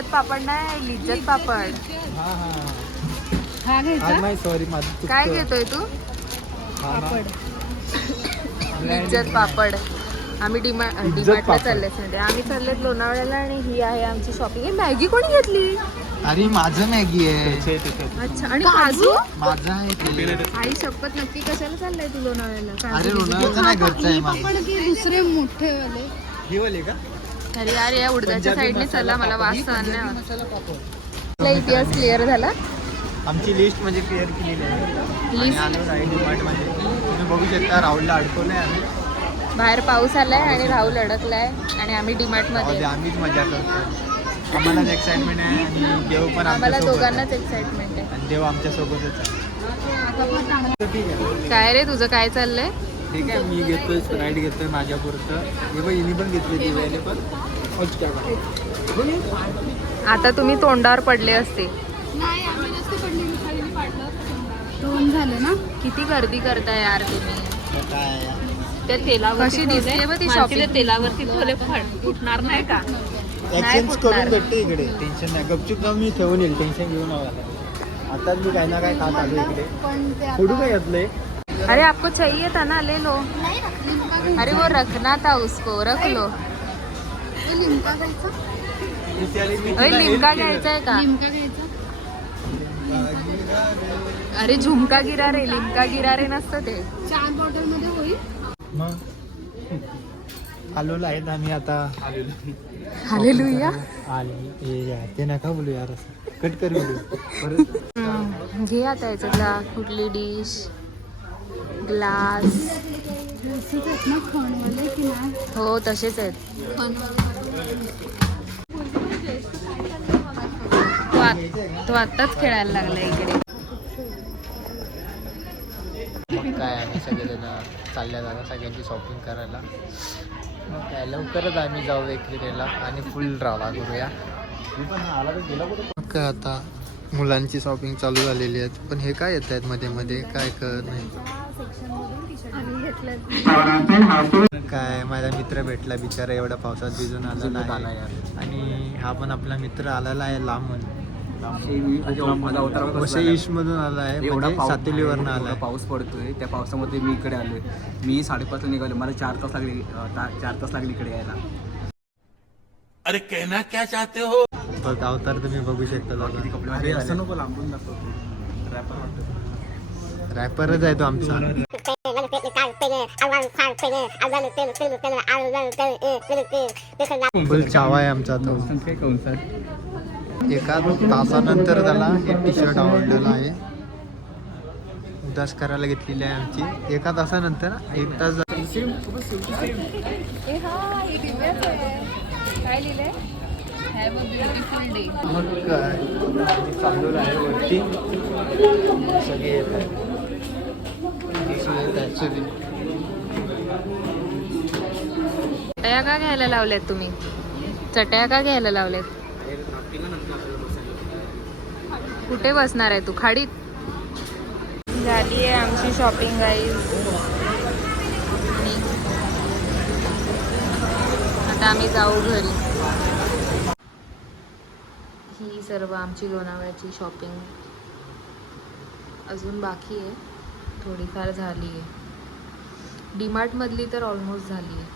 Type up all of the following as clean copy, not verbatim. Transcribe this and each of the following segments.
लिज्जत पापड नाही, लिज्जत पापड. हा घ्यायचा. नाही सॉरी माझं काय घेतोय तू? पापड. लिज्जत पापड. आम्ही डीमार्टला चाललेच नाही, आम्ही चाललेत लोणावळ्याला आणि ही आहे आमची शॉपिंग. मॅगी कोणी घेतली? अरे माझं मॅगी आहे. अच्छा, आणि काजू? माझं आहे ते. आई शपथ, नक्की कशाला चाललाय तू लोणावळ्याला? अरे लोणावळ्याचं नाही, घरचं आहे माझं. पापड की दुसरे मोठे वाले? हे वाले का? अरे यार, या उडदाच्या साईडने चला, मला वास सहन नाही होत. मसाला पापड. आपला इतिहास क्लिअर झाला. आमची लिस्ट म्हणजे क्लिअर केलेली आहे. आणि आलो आहे डीमार्टमध्ये. तुम्ही बघू शकता राहुलला अडकवलंय आम्ही. बाहेर पाऊस आलाय आणि राहुल अडकलाय आणि आम्ही डीमार्ट मध्ये. आम्हीच मजा करतो. आम्हालाच एक्साइटमेंट आहे आणि देव पण आम्हाला आमच्या दोघांनाच एक्साइटमेंट आहे. आणि देव आमच्या सोबतच आहे. ठीक आहे, काय रे तुझं काय चाललंय? ठीक आहे. मी घेतोय स्प्राईट घेतोय माझ्यापुरतं. हे बघ हिनी पण घेतली दिवाळीला पण. आता तुम्ही तोंडावर पडले असते. नाही, आम्ही नसते पडली. दोन झाले ना. किती गर्दी करताय यार तुम्ही. काय त्या तेलावर कशी दिसते बघ ती शॉपिंग. तेलावरती थोडे फुटणार नाही का? एक्सचेंज करून भेटते इकडे. टेन्शन नाही. गपचूप जाऊन मी ठेवून येईल. टेन्शन घेऊन आताच मी काही ना काय खात आलो इकडे. फोटो काय घेतलंय? अरे आपको चाहिए था ना, ले लो. अरे वो रखना था उसको, रख लो. लिमका घ्यायचा. अरे लिमका घ्यायचा आहे का? लिमका घ्यायचा. अरे झुमका गिरा रे, लिमका गिरा रे नसतं ते. 4 बॉटल मध्ये होईल. मग आलोला आहेत आम्ही आता. हालेलुया. ते नका बोलू यार, असं कट कर बोलू परत. घे आता याच्यातला कुठली डिश, ग्लास. तसेच आहेत ना खणवाले की नाही? हो तसेच आहेत. तो आत्ताच खेळायला लागला इकडे. मग काय आम्ही सगळेजण चालल्या जागा सगळ्यांची शॉपिंग करायला. मग काय लवकरच आम्ही जाऊ विक्रीला आणि फुल रावला करूया. मग काय आता मुलांची शॉपिंग चालू झालेली आहे. पण हे काय येत आहेत मध्ये मध्ये काय कळत नाही. काय माझा मित्र भेटला बिचारा, एवढा पावसात भिजून आलेला आहे. आणि हा पण आपला मित्र आलेला आहे लांबून. ईश मधून आला आहे, म्हणजे सातेलीवरनं आला. पाऊस पडतोय, त्या पावसामध्ये मी इकडे आलोय. मी 5:30 ला निघालो. मला 4 तास लागले. 4 तास लागले इकडे यायला. अरे कहना क्या चाहते हो? बघ अवतार तुम्ही बघू शकता. कपडे असं नको लांबून दाखवतो. रॅपर वाटतो. रॅपरच आहे तो आमचा. फुल चावा आहे आमचा तो. एका तासानंतर त्याला हे टी शर्ट आवडलेलं आहे. उदास करायला घेतलेली आहे आमची. एका तासानंतर 1 तास काय लिहिलंय? Have a beautiful day. मग काय चालू आहे वरती. सगळे येत आहेत. चटया का घ्यायला लावल्यात तुम्ही? चटया का घ्यायला लावल्यात? कुठे बसणार आहे तू? खाडीत? झाली आहे आमची शॉपिंग गाईज. आता आम्ही जाऊ घरी. ही सर्व आमची लोणावळ्याची शॉपिंग अजून बाकी आहे. थोडीफार झाली आहे. डीमार्ट मधली तर ऑलमोस्ट झाली आहे.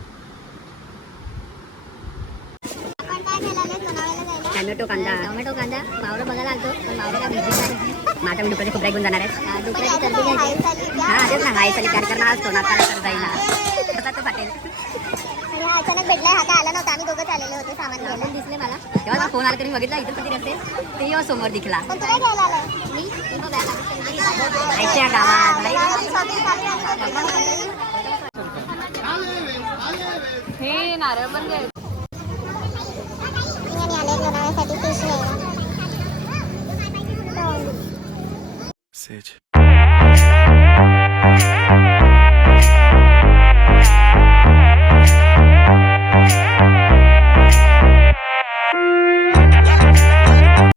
टोमॅटो कांदा मावळं बघायला आलतो, पण मावळं काय बिझनेस आहे. माझ्या मी डुकराची खुबऱ्या घेऊन जाणार आहे. डुकराची चरबी घ्यायची. हां तेच ना, हायसाठी तयार करणार असतो. नाताला तर जाईना कसा तो फाटेल. अचानक भेटलाय. हा काय आला नव्हता. आम्ही दोघं आलेले होते सामान घ्यायला. दिसले मला तेव्हा मला फोन आला तरी बघितला इथं कधी रस्ते ते येऊ समोर दिखला. पण तू काय घ्यायला आलाय? मी आयच्या गावात हे नारळ पण घ्यायचं. आले लोणावळ्यासाठी फिश Sage.